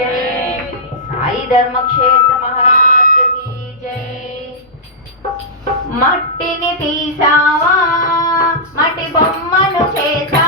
जय साई धर्म क्षेत्र महाराज की जय మట్టిని తీసావా మట్టి బొమ్మను చేసా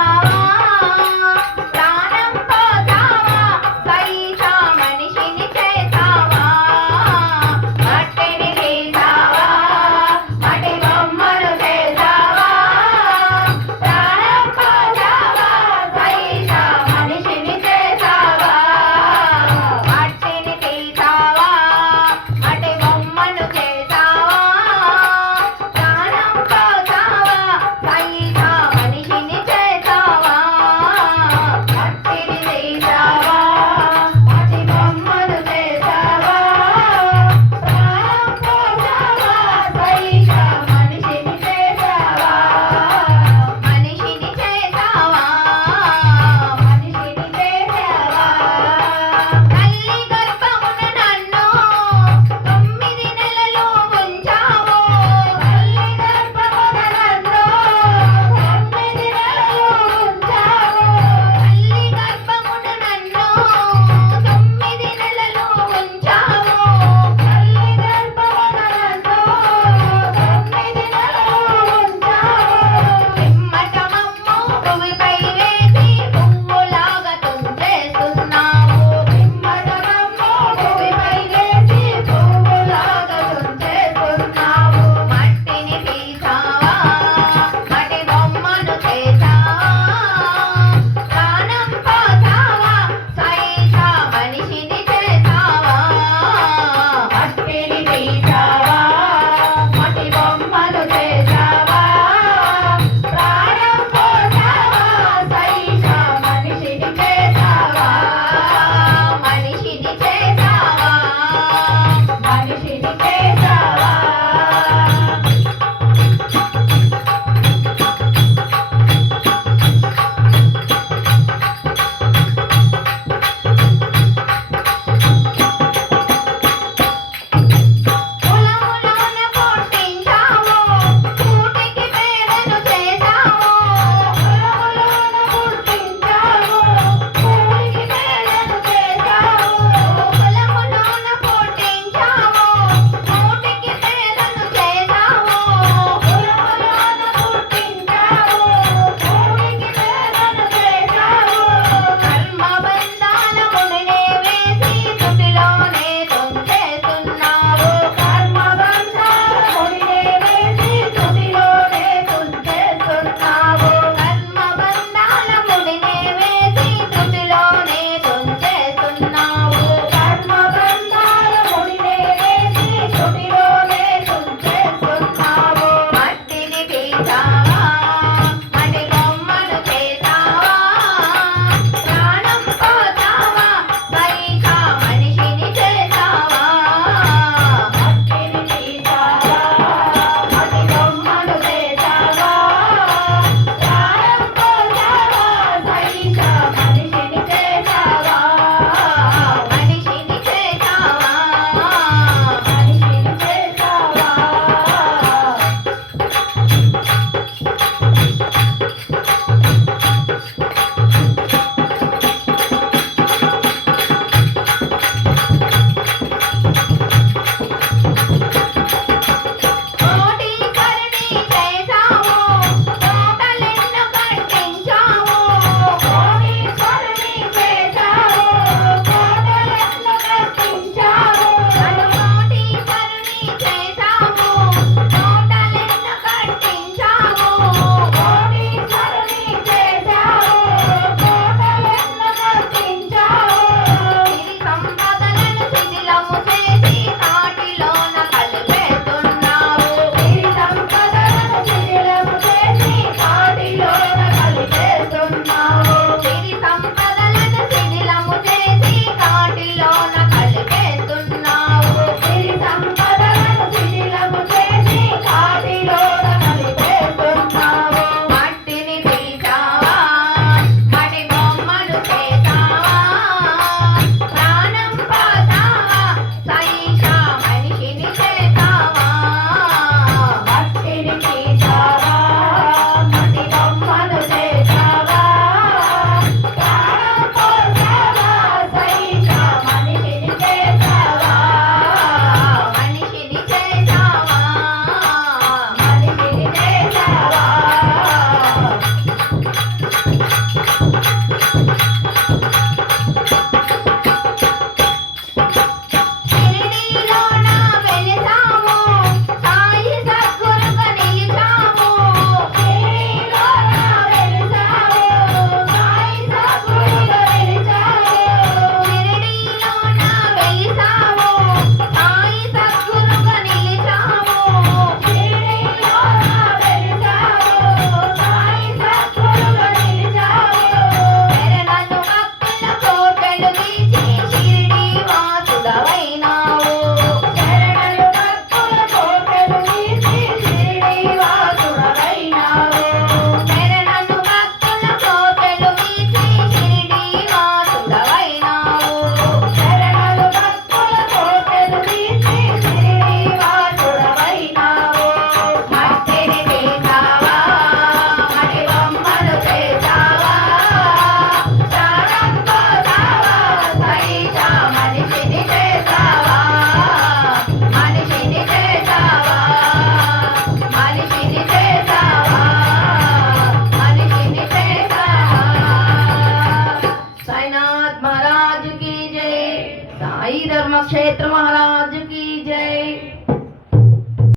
క్షేత్రం